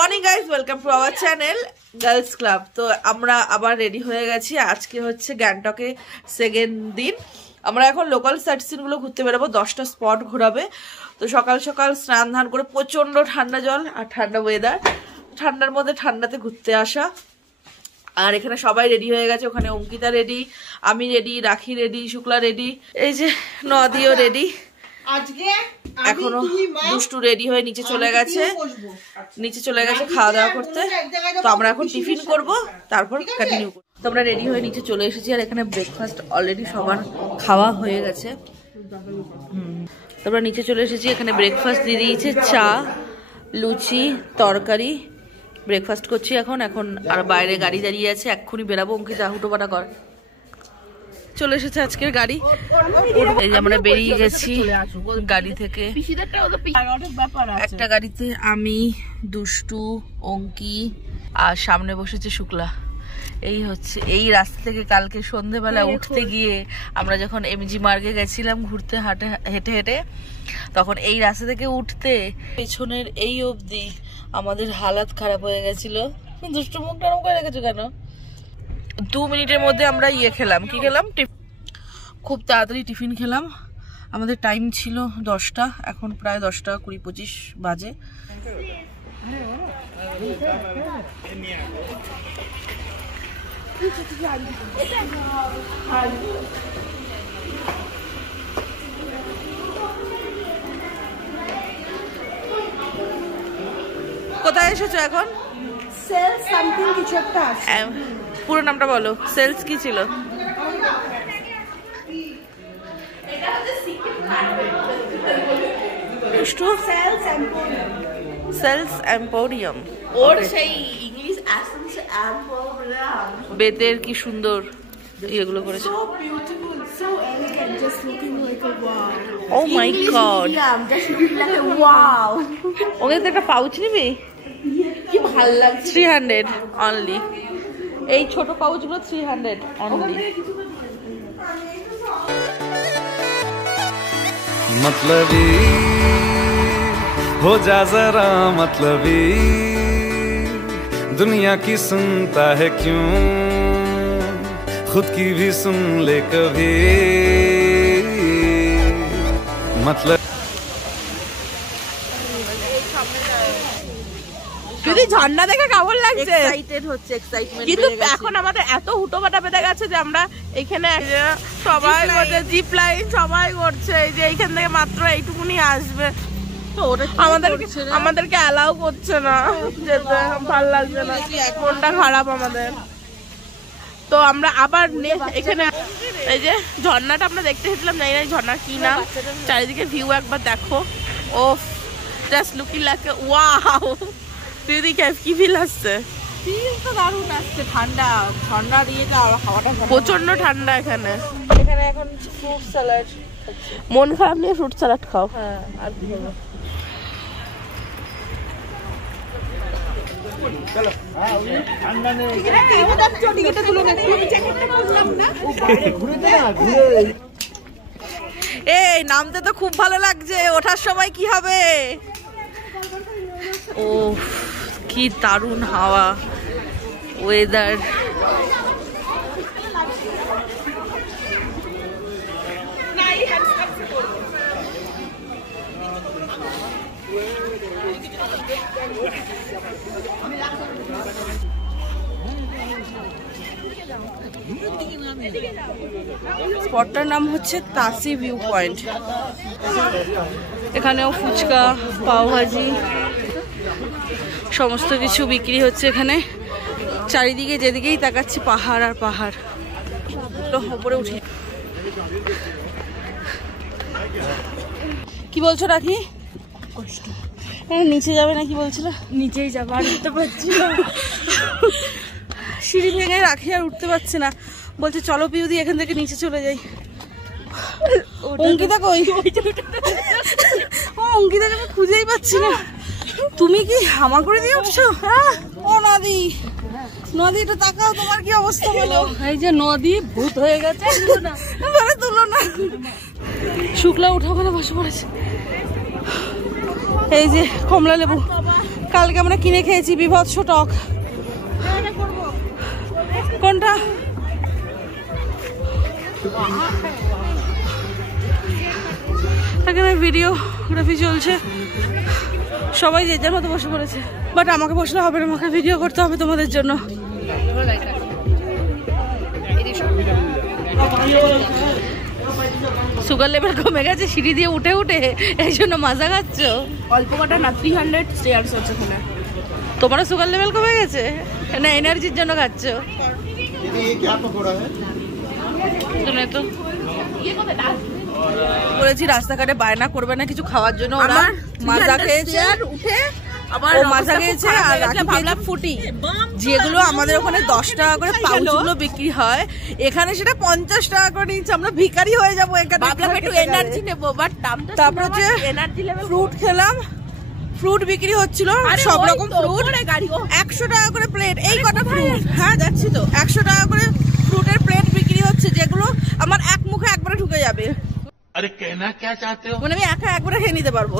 Morning guys, welcome to our channel girls club. তো আমরা আবার রেডি হয়ে গেছি। আজকে হচ্ছে গ্যাংটকে সেকেন্ড দিন। আমরা এখন লোকাল সাইট সিনগুলো ঘুরতে বেরোবো, 10টা স্পট ঘোরাবে। তো সকাল সকাল স্নান ধান করে, প্রচণ্ড ঠান্ডা জল আর ঠান্ডা ওয়েদার, ঠান্ডার মধ্যে ঠান্ডাতে ঘুরতে আসা। আর এখানে সবাই রেডি হয়ে গেছে। ওখানে অঙ্কিতা রেডি, আমি রেডি, রাখি রেডি, শুক্লা রেডি, এই যে নদিও রেডি। এখনো দুষ্টু রেডি হয়ে নিচে চলে গেছে, খাওয়া দাওয়া করতে। তো আমরা এখন টিফিন করব, তারপর কন্টিনিউ করব। তো আমরা রেডি হয়ে নিচে চলে এসেছি। আর এখানে ব্রেকফাস্ট অলরেডি সবার খাওয়া হয়ে গেছে। তো আমরা নিচে চলে এসেছি। এখানে ব্রেকফাস্ট দিয়ে দিয়েছে, চা, লুচি, তরকারি। ব্রেকফাস্ট করছি এখন। আর বাইরে গাড়ি দাঁড়িয়ে আছে, এক্ষুনি বেরাবো। অঙ্কিতা হুটোপাটা কর। চলে এসেছে আজকের গাড়ি। এই যে আমরা বেরিয়ে গেছি গাড়ি থেকে। একটা গাড়িতে আমি, দুষ্টু, অঙ্কি আর সামনে বসেছে শুক্লা। এই হচ্ছে এই রাস্তা থেকে কালকে সন্ধেবেলা উঠতে গিয়ে আমরা যখন এমজি মার্গে গেছিলাম ঘুরতে, হেঁটে হেঁটে, তখন এই রাস্তা থেকে উঠতে পেছনের এই অবধি আমাদের হালাত খারাপ হয়ে গেছিল। দুষ্টু মুখ নরম করে রেখেছো কেন? 2 মিনিটের মধ্যে আমরা খেলাম। কি খেলাম? খুব তাড়াতাড়ি টিফিন খেলাম। আমাদের টাইম ছিল 10টা, এখন প্রায় 10টা 20-25 বাজে। কোথায় এসেছো এখন? সেলস সামথিং কিছু একটা আছে। পুরো নামটা বলো। সেলস কি ছিল? Sales emporium. ওর সেই ইংলিশ অ্যাসেন্স এম্পোরিয়াম। বেতের কি সুন্দর এগুলো করেছে। So beautiful, so elegant, just looking like a wow. Oh my god. Just looking like a wow. ওকে তো একটা পাউচ নিবি? কি ভালো লাগছে। 300 অনলি। এই ছোট পাউচগুলো 300 অনলি। मतलबी हो जा जरा मतलबी, दुनिया की सुनता है क्यों, खुद की भी सुन ले कभी। मतलब যদি ঝর্ণা দেখে কেমন লাগছে? এক্সাইটেড হচ্ছে, এক্সাইটমেন্ট। কিন্তু এখন আমাদের এত হুটোপাটা বেঁধে গেছে যে আমরা এখানে সবাই করছে, জিপ লাইন সবাই করছে। এই যে এইখান থেকে মাত্র এইটুকুনি আসবে, আমাদেরকে অ্যালাউ করছে না যেতে। ভালো লাগছে না, মনটা খারাপ আমাদের। তো আমরা আবার এখানে এই যে ঝর্ণাটা আমরা দেখতে এসেছিলাম, জানি না ঝর্ণার কি নাম। চারিদিকে ভিউ একবার দেখো। ও জাস্ট লুকিং লাইক ওয়াও। দিদি কি ফিল আসছে? ফিল তো দারুণ আসছে। ঠান্ডা ঠান্ডা দিয়ে হাওয়াটা প্রচন্ড ঠান্ডা। এখানে এখন ফ্রুট স্যালাড। মন খারাপ নিয়ে ফ্রুট স্যালাড খাও। হ্যাঁ, আর কি হবে? এই নামতে তো খুব ভালো লাগছে, ওঠার সময় কি হবে? ও কি দারুণ হাওয়া, ওয়েদার। স্পটটার নাম হচ্ছে তাসি ভিউ পয়েন্ট। এখানেও ফুচকা, পাওভাজি সমস্ত কিছু বিক্রি হচ্ছে এখানে। চারিদিকে যেদিকেই তাকাচ্ছি পাহাড় আর পাহাড়। উপরে উঠি। কি বলছো রাখি? কষ্ট। নিচে যাবে না কি বলছিল? নিচেই যাবো, আর উঠতে পারছি না। সিঁড়ি ভেঙে রাখি আর উঠতে পারছে না। বলছে চলো পিউদি এখান থেকে নিচে চলে যাই। অঙ্কিতা কই? ও অঙ্কিতাকে আমি খুঁজেই পাচ্ছি না। তুমি কি হামা করে দিয়ে উঠছো? ও নদী, নদী এটা তাকাও, তোমার কি অবস্থা বলো? এই যে নদী ভূত হয়ে গেছে। তুলো না। শুক্লা উঠা ওখানে বসে পড়েছে। এই যে কমলা লেবু, কালকে আমরা কিনে খেয়েছি বিভৎস টক। কোনটা? এখানে ভিডিওগ্রাফি চলছে, সবাই যে যার মতো বসে পড়েছে, বাট আমাকে বসলে হবে না, আমাকে ভিডিও করতে হবে তোমাদের জন্য। সুগার লেভেল কমে গেছে সিঁড়ি দিয়ে উঠে উঠে, এই জন্য মজা খাচ্ছ? অল্প কটা না, 300 স্টেয়ার্স আছে ওখানে। তোমারও সুগার লেভেল কমে গেছে না এনার্জির জন্য খাচ্ছ? তো বলেছি রাস্তাঘাটে বায়না করবে না কিছু খাওয়ার জন্য, ওরা মাজা খেয়েছে উঠে আবার মাজা খেয়েছে আর ভাবলাম ফুটি, যেগুলো আমাদের ওখানে 10 টাকা করে পাউচগুলো বিক্রি হয়, এখানে সেটা 50 টাকা করে নিচ্ছে। আমরা ভিখারি হয়ে যাবো এখানে। ভাবলাম একটু এনার্জি নেবো, বাট দামটা তারপর হচ্ছে এনার্জি লেভেল। ফ্রুট খেলাম, ফ্রুট বিক্রি হচ্ছিল সব রকম ফ্রুট, 100 টাকা করে প্লেট। এই কটা ফ্রুট, হ্যাঁ যাচ্ছি তো, 100 টাকা করে ফ্রুটের প্লেট বিক্রি হচ্ছে, যেগুলো আমার এক মুখে একবারে ঢুকে যাবে। আরে কেনা কে চাইতে হো? মানে আমি একবারে খেয়ে নিতে পারবো।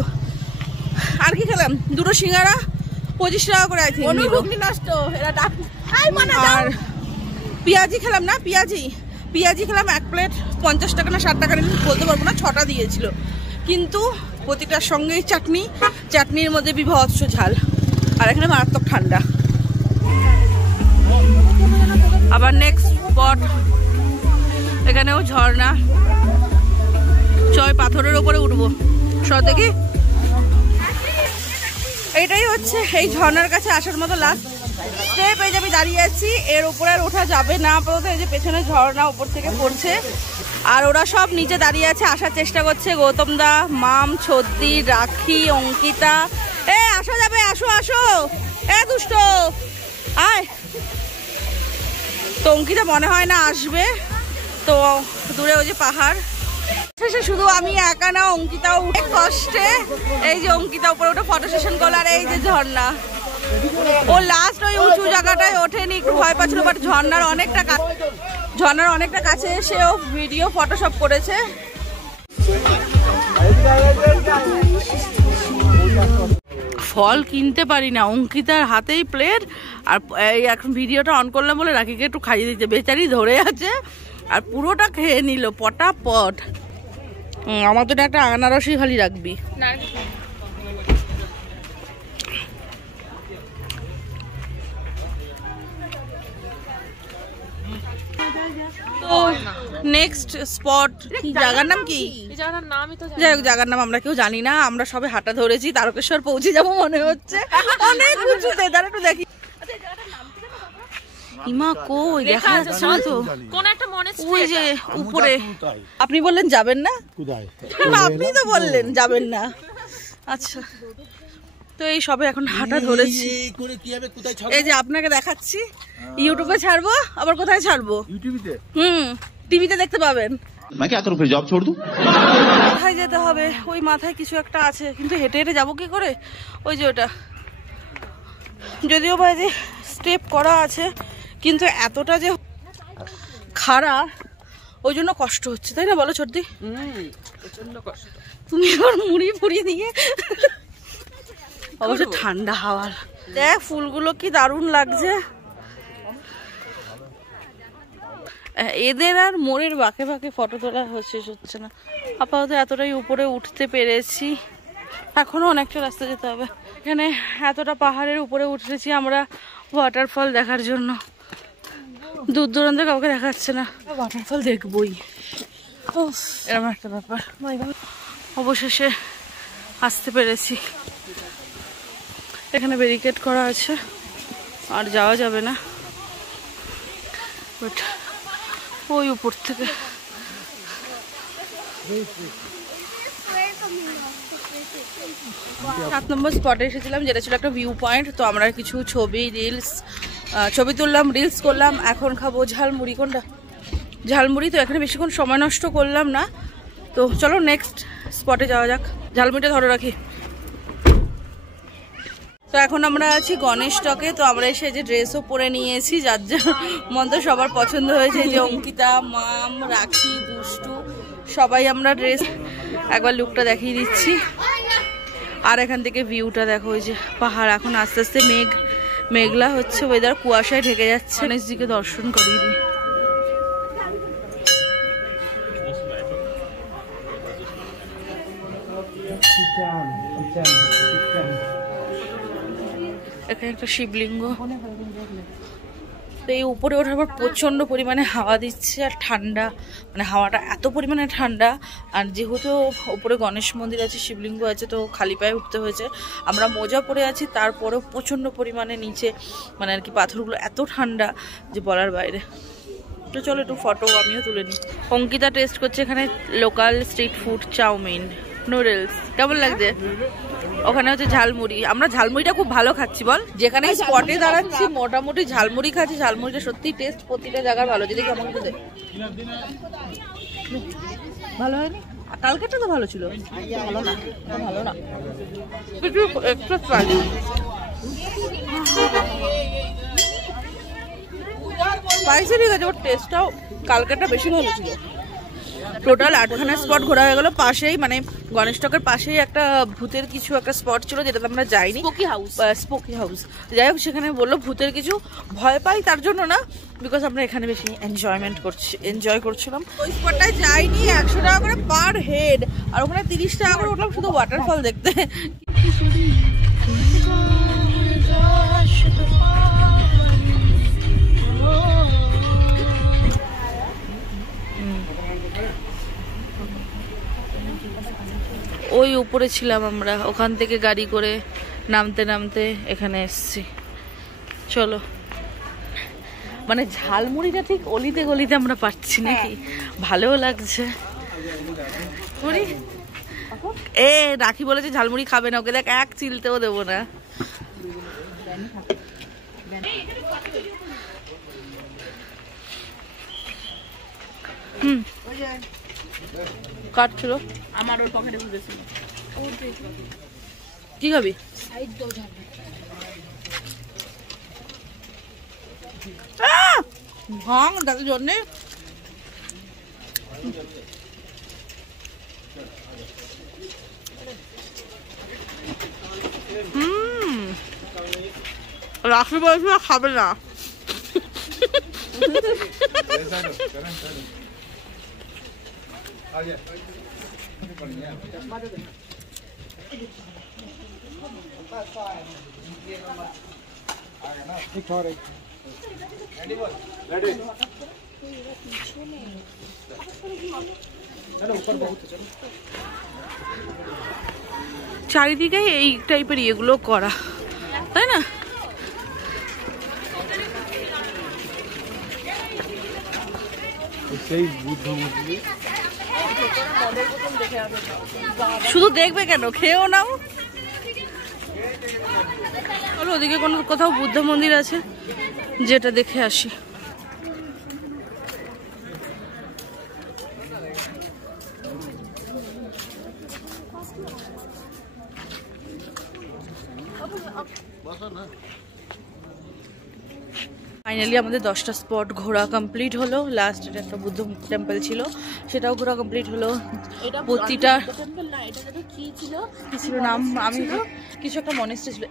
আর কি খেলাম? দুটো সিঙ্গারা 25 টাকা করে আই থিঙ্ক। নষ্ট এরা ডাক। আর পেঁয়াজি খেলাম না, পেঁয়াজি খেলাম 1 প্লেট 50 টাকা না 60 টাকা বলতে পারবো না, 6টা দিয়েছিল। কিন্তু প্রতিটার সঙ্গে চাটনির মধ্যে বিভৎস ঝাল, আর এখানে মারাত্মক ঠান্ডা। আবার নেক্সট স্পট, এখানেও ঝর্ণা, চয় পাথরের ওপরে উঠবো। সব দেখি, এইটাই হচ্ছে এই ঝর্ণার কাছে আসার মতো লাস্ট স্টেপ। এই যে আমি দাঁড়িয়ে আছি, এর উপরে আর ওঠা যাবে না আপাতত। এই যে পেছনে ঝর্ণা উপর থেকে পড়ছে, আর ওরা সব নিচে দাঁড়িয়ে আছে, আসার চেষ্টা করছে। গৌতম দা, মাম, ছদ্দি, রাখি, অঙ্কিতা, আসা যাবে, আসো আসো, দুষ্ট আয়। তো অঙ্কিতা মনে হয় না আসবে, তো দূরে ওই যে পাহাড়, শেষে শুধু আমি একা না, অঙ্কিতাও উঠে কষ্টে। এই যে অঙ্কিতা উপরে উঠে ফটো সেশন করলো, আর এই যে ঝর্ণা, ও লাস্ট ওই উঁচু জায়গাটায় ওঠেনি, একটু ভয় পাচ্ছিল, বাট ঝর্ণার অনেকটা কাছে এসেও ভিডিও ফটোশপ করেছে। ফল কিনতে পারি না, অঙ্কিতার হাতেই প্লেট, আর এই এখন ভিডিওটা অন করলাম বলে রাখিকে একটু খাইয়ে দিচ্ছে, বেচারি ধরে আছে আর পুরোটা খেয়ে নিল পটাপট। আমার তো একটা আনারসই খালি রাখবি। তো নেক্সট স্পট, জায়গার নাম কি? যাই হোক, জায়গার নাম আমরা কেউ জানি না, আমরা সবে হাঁটা ধরেছি, তারকেশ্বর পৌঁছে যাবো মনে হচ্ছে। অনেক উঁচুতে, দাঁড়া একটু দেখি। ইমা কই দেখা যাচ্ছে না তো, কোন একটা ওই যে উপরে। আপনি বললেন যাবেন না, আপনি তো বললেন যাবেন না। আচ্ছা, তো এই সবে এখন হাঁটা ধরেছি। এই যে আপনাকে দেখাচ্ছি, ইউটিউবে ছাড়বো, আবার কোথায় ছাড়বো? টিভিতে দেখতে পাবেন। কোথায় যেতে হবে? ওই মাথায় কিছু একটা আছে, কিন্তু হেঁটে হেঁটে যাবো কি করে? ওই যে ওটা, যদিও বা যে স্টেপ করা আছে, কিন্তু এতটা যে খাড়া, ওই জন্য কষ্ট হচ্ছে, তাই না বলো ছোটদি? প্রচন্ড কষ্ট। তুমি আবার মুড়ি ফুড়ি দিয়ে, অবশ্য ঠান্ডা হাওয়া। দেখ ফুলগুলো কি দারুণ লাগছে। এদের আর মোড়ের বাঁকে বাঁকে ফটো তোলা শেষ হচ্ছে না। আপাতত এতটাই উপরে উঠতে পেরেছি, এখনো অনেকটা রাস্তা যেতে হবে। এখানে এতটা পাহাড়ের উপরে উঠেছি আমরা ওয়াটারফল দেখার জন্য, দূর দূরান্তে কাউকে দেখাচ্ছে না, ওয়াটারফল দেখবই, এরকম একটা ব্যাপার। অবশেষে আসতে পেরেছি। এখানে ব্যারিকেড করা আছে, আর যাওয়া যাবে না, বাট ওই উপর থেকে সাত নম্বর স্পটে এসেছিলাম, যেটা ছিল একটা ভিউ পয়েন্ট। তো আমরা কিছু ছবি তুললাম, রিলস করলাম। এখন খাবো ঝালমুড়ি। কোনটা? ঝালমুড়ি। তো এখানে বেশিক্ষণ সময় নষ্ট করলাম না, তো চলো নেক্সট স্পটে যাওয়া যাক। ঝালমুড়িটা ধরে রাখি। তো এখন আমরা আছি গণেশ টকে। তো আমরা এসে যে ড্রেসও পরে নিয়েছি, যার যার মতো সবার পছন্দ হয়েছে, যে অঙ্কিতা, মাম, রাখি, দুষ্টু, সবাই আমরা ড্রেস। একবার লুকটা দেখিয়ে দিচ্ছি। আর এখান থেকে ভিউটা দেখো, ওই যে পাহাড়, এখন আস্তে আস্তে মেঘলা হচ্ছে, ওয়েদার কুয়াশায় ঢেকে যাচ্ছে। গণেশজিকে দর্শন করিয়ে দিই। এখানে একটা শিবলিঙ্গ। তো এই উপরে ওঠার পর প্রচন্ড পরিমাণে হাওয়া দিচ্ছে আর ঠান্ডা, মানে হাওয়াটা এত পরিমাণে ঠান্ডা। আর যেহেতু উপরে গণেশ মন্দির আছে, শিবলিঙ্গ আছে, তো খালি পায়ে উঠতে হয়েছে। আমরা মোজা পরে আছি, তারপরেও প্রচন্ড পরিমাণে নিচে মানে আর কি পাথরগুলো এত ঠান্ডা যে বলার বাইরে। তো চলো একটু ফটো আমিও তুলে নিই। অঙ্কিতা টেস্ট করছে এখানে local street food, chowmein, noodles. কেমন লাগছে? ওখানে হচ্ছে ঝালমুড়ি। আমরা ঝালমুড়িটা খুব ভালো খাচ্ছি, বল। যেখানে স্পটে দাঁড়াচ্ছি মোটামুটি ঝালমুড়ি খাচ্ছি। ঝালমুড়িটা সত্যি টেস্ট প্রতিটা জায়গার ভালো। যদি কেমন করে ভালো হয়নি, কালকেটা তো ভালো ছিল। ভালো না, ভালো না, একটু একটু স্পাইসি ঠিক আছে, ওর টেস্টটাও কালকেটা বেশি ভালো ছিল। টোটাল 8খানা স্পট ঘোরা হয়ে গেল। পাশেই মানে গণেশ টকের পাশেই একটা ভূতের কিছু একটা স্পট ছিল, যেটাতে আমরা যাইনি। স্পোকি হাউস। যাই হোক, সেখানে বললো ভূতের কিছু, ভয় পাই তার জন্য না, বিকজ আমরা এখানে বেশি এনজয় করছিলাম। ওই স্পটটায় যাইনি। 100 টাকা করে পার হেড, আর ওখানে 30 টাকা করে উঠলাম শুধু ওয়াটারফল দেখতে। ওই উপরে ছিলাম আমরা, ওখান থেকে গাড়ি করে নামতে নামতে এখানে এসছি। চলো, মানে ঝালমুড়িটা ঠিক অলিতে গলিতে আমরা পাচ্ছি নাকি, ভালোও লাগছে। এ রাখি বলেছে ঝালমুড়ি খাবে না, ওকে দেখ এক চিলতেও দেবো না। কাটছিল আমার, ওর পকেটে ঘুরেছিল। কি খাবি? ভাঙ তাদের জন্যে। রাখি বলেছিল খাবে না। চারিদিকে এই টাইপের ইয়েগুলো করা, তাই না? শুধু দেখবে কেন, খেয়েও নাও। চলো ওদিকে কোথাও বুদ্ধ মন্দির আছে, যেটা দেখে আসি। ফাইনালি আমাদের 10টা স্পট ঘোরা কমপ্লিট হলো। লাস্ট একটা বুদ্ধ টেম্পল ছিল, সেটাও ঘোরা কমপ্লিট হলো। প্রতিটা কি ছিল নাম, আমি কিছু একটা মনেস্ট্রি ছিল,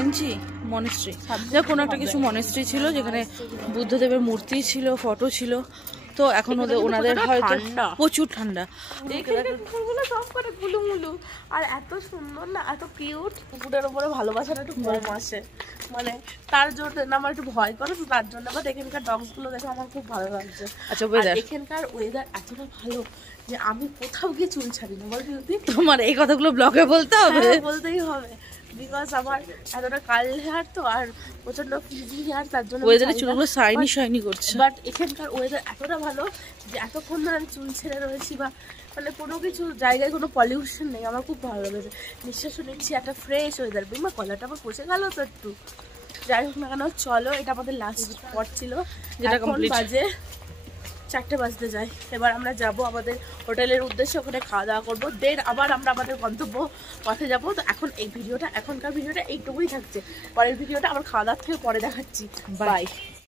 এনচি মনেস্ট্রি, যা কোনো একটা কিছু মনেস্ট্রি ছিল, যেখানে বুদ্ধদেবের মূর্তি ছিল, ফটো ছিল। তো এখন ওনাদের হয়তো প্রচুর ঠান্ডা। আর এত সুন্দর না, এত কিউট। কুকুরের উপরে ভালোবাসাটা একটু কম আসে, মানে তার জন্য আমার একটু ভয় করে, তো তার জন্য। বাট এখানকার ডগস গুলো দেখে আমার খুব ভালো লাগছে। আচ্ছা, এখানকার ওয়েদার এতটা ভালো যে আমি কোথাও গিয়ে চুল ছাড়ি না। বলছি তোমার এই কথাগুলো ব্লগে বলতে হবে, বলতেই হবে, বিকজ আমার এতটা কার্ল হেয়ার তো, আর প্রচন্ড ফ্রিজি হেয়ার, তার জন্য ওয়েদারে চুলগুলো শাইনি করছে। বাট এখানকার ওয়েদার এতটা ভালো যে এতক্ষণ ধরে আমি চুল ছেড়ে রয়েছি, বা মানে কোনো কিছু জায়গায় কোনো পলিউশন নেই, আমার খুব ভালো লেগেছে। নিঃশ্বাসও নিচ্ছি, একটা ফ্রেশ ওয়েদার। বিমা কলাটা আমার পচে গেল তো একটু, যাই হোক না কেন। চলো, এটা আমাদের লাস্ট স্পট ছিল, যেটা কমপ্লিট। বাজে 4টে বাজতে যায়। এবার আমরা যাব আমাদের হোটেলের উদ্দেশ্যে, ওখানে খাওয়া দাওয়া করবো, দেন আবার আমরা আমাদের গন্তব্য পথে যাবো। তো এখন এখনকার ভিডিওটা এইটুকুই থাকছে। পরের ভিডিওটা আবার খাওয়া দাওয়ার থেকে পরে দেখাচ্ছি। বাই।